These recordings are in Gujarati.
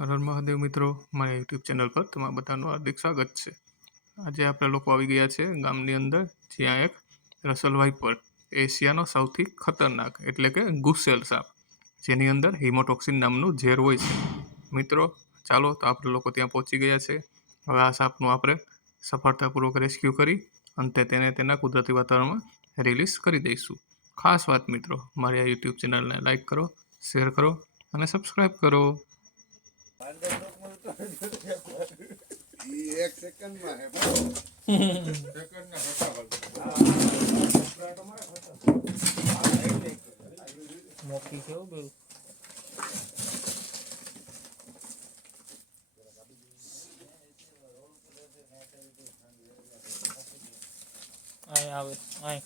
હર હર મહાદેવ મિત્રો, મારા યુટ્યુબ ચેનલ પર તમારા બધાનું હાર્દિક સ્વાગત છે. આજે આપણે લોકો આવી ગયા છે ગામની અંદર, જ્યાં એક રસલ વાઇપર, એશિયાનો સૌથી ખતરનાક એટલે કે ગુસ્સેલ સાપ, જેની અંદર હિમોટોક્સિન નામનું ઝેર હોય છે. મિત્રો ચાલો તો આપણે લોકો ત્યાં પહોંચી ગયા છે. હવે આ સાપનું આપણે સફળતાપૂર્વક રેસ્ક્યુ કરી અંતે તેને તેના કુદરતી વાતાવરણમાં રિલીઝ કરી દઈશું. ખાસ વાત મિત્રો, મારી આ યુટ્યુબ ચેનલને લાઈક કરો, શેર કરો અને સબસ્ક્રાઈબ કરો. એક સેકન્ડમાં હે મોટી છે બે આય આવે આય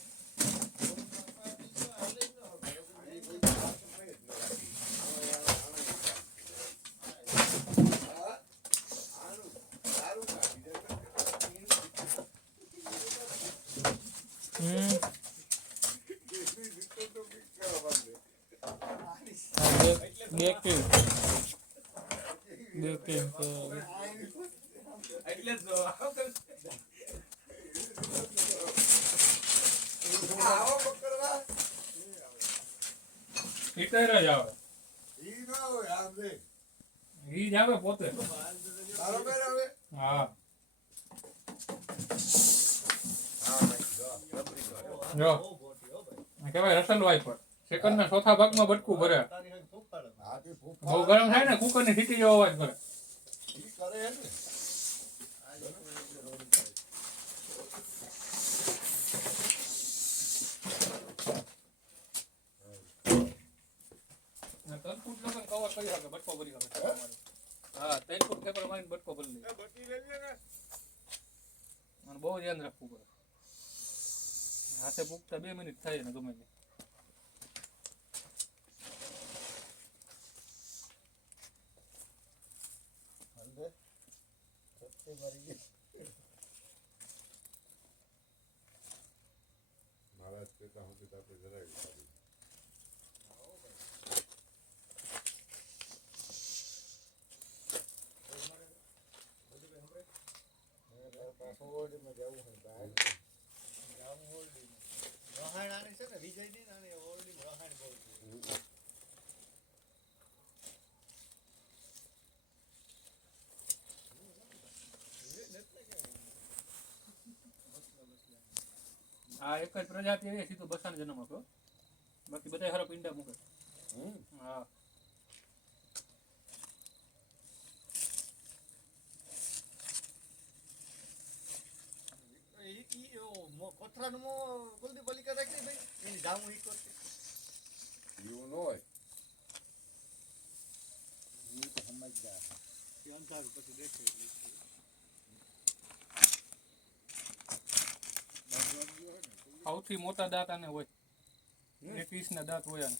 પોતે હા જો કેવાય રસલ વાઇપર સેકન્ડ ના ચોથા ભાગમાં બટકું ભરે. બહુ ગરમ થાય ને કુકર ની સીટી જેવો અવાજ કરે. બહુ ધ્યાન રાખવું પડે. હાથે પૂગતા 2 મિનિટ થાય ને ગમે તે. મહારાજ કહેતા હું તો આપણે જરાય આ એક જ પ્રજાતિ એ સીધું બસાને જન્મ આપ્યો, બાકી બધા હારો પિંડા મૂકે. હા એવું ન હોય. સૌથી મોટા દાંત આને હોય, 21 ના દાંત હોય આને.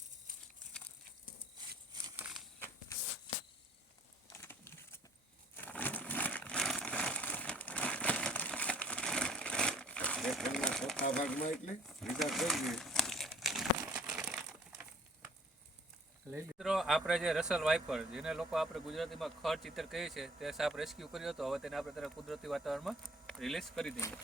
ચોથા ભાગમાં એટલે વિચાર કરીએ. મિત્રો આપણે જે રસલ વાઇપર, જેને લોકો આપણે ગુજરાતીમાં ખડ ચિત્તર કહીએ છીએ, તે સાપ રેસ્ક્યુ કર્યો હતો. હવે તેને આપણે કુદરતી વાતાવરણમાં રિલીઝ કરી દઈએ.